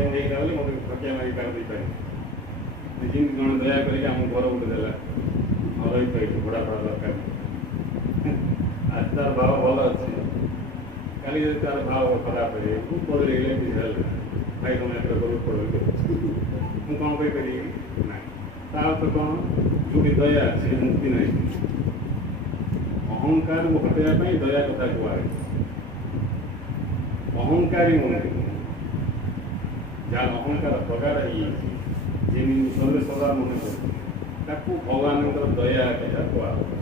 change ହେଇଗଲା ବୋଲି ମୋତେ ଠକିଆ ମାରି କାଢ଼ି ଦେଇପାରିବି ଯେମିତି ଜଣେ ଦୟା କରିକି ଆମ ଘର ଗୋଟେ ଦେଲା ରହିବ ଏଇଠି ଭଡ଼ା ଫଡ଼ା ଦରକାର ଆଜି ତାର ଭାବ ଭଲ ଅଛି କାଲି ଯଦି ତାର ଭାବ ଖରାପ ହେଲେ ମୁଁ ପଡ଼ିଲେ ବୁଝିଲା ଭାଇ ତମେ ଏଥର ଘରକୁ ପଡ଼ିଲେ ମୁଁ କ'ଣ କହିପାରିବି ନାହିଁ ତା ଅର୍ଥ କ'ଣ ଯେଉଁଠି ଦୟା ସେ ମୁକ୍ତି ନାହିଁ ଅହଙ୍କାରକୁ ହଟାଇବା ପାଇଁ ଦୟା କଥା କୁହାଯାଇଛି ଅହଙ୍କାରୀ ମନେ ଯାହାର ଅହଙ୍କାର ପ୍ରଗାଢ଼ ହେଇଯାଇଛି ଯେମିତି ସର୍ବେ ସଦା ମନେ କରୁଛି ତାକୁ ଭଗବାନଙ୍କର ଦୟା କଥା କୁହାଯାଉଛି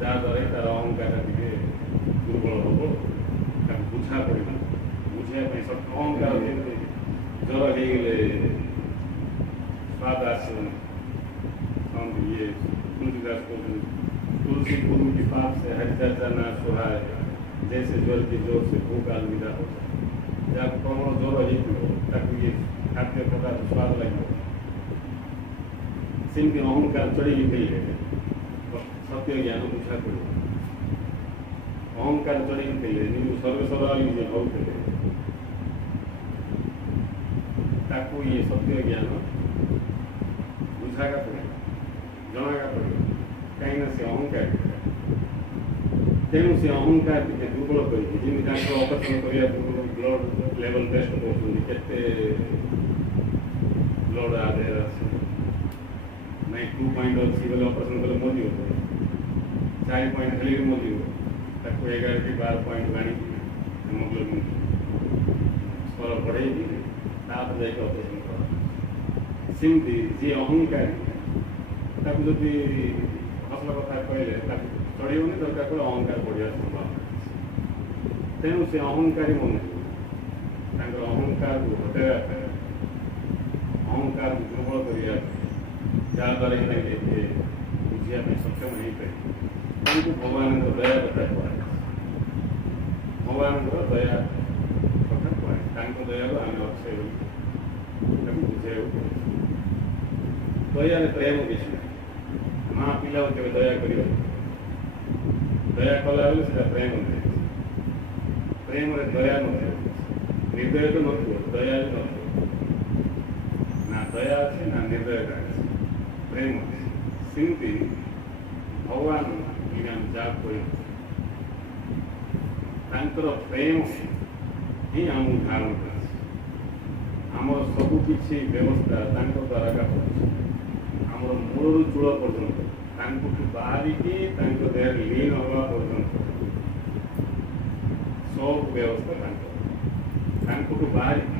ଯାହାଦ୍ୱାରା ତାର ଅହଙ୍କାର ଟିକେ ଦୁର୍ବଳ ହେବ ତାକୁ ବୁଝା ପଡ଼ିବ ବୁଝିବା ପାଇଁ ଅହଙ୍କାର ଯେମିତି ଜ୍ୱର ହେଇଗଲେ ସ୍ୱାଦ ଆସିବନି ଇଏ ତୁଳସୀଦାସ କହୁଛନ୍ତି तुलसी गुरु की पाप से हर चर्चा ना सुहाए जैसे ज्वर की जोर से भूख अलविदा हो जाए जब प्रबल ज्वर हो ये खाद्य पदार्थ स्वाद लगे सेमती अहंकार चढ़ी गई है सत्य ज्ञान बुझा पड़े अहंकार चढ़ी गई सर्वेसर्वा निजे भावुले ये सत्य ज्ञान बुझागा पड़े जनागा पड़े कहीं से अहंकार तेणु से अहंकार टे दुर्बल करमी ऑपरेशन करने ब्लड लेवल टेस्ट कर ब्लड आधार नहीं 2 पॉइंट अच्छी बोले ऑपरेशन कले मरी 4 पॉइंट खाली मरी 11 की 12 पॉइंट गाड़ी हेमोग्लोबिन स्तर बढ़े जाए ऑपरेशन कर सेमती जी अहंकारी जदि फसल कथा कहले चढ़नी दरकार पड़े अहंकार बढ़िया संभावना तेणु से अहंकारी मन अहंकार को हटाया अहंकार को दुर्बल करा जहाद्वारा कि बुझापी सक्षम नहीं पाए भगवान दया कथा कह भगवान दया कथा कह दया आम अच्छे बुझे दया प्रेम किसी माँ पिला के दया कर दया कला से प्रेम प्रेम दया निर्दय तो न दया ना दया अच्छे ना निर्दयता प्रेम सेमती भगवान ज्ञान जाप कर प्रेम ही आम धारण कर सबकि व्यवस्था द्वारा का आमर मूल चूल पर्यंत बाहरिकी देह लीन हवा पर्यंत सब व्यवस्था बाहरी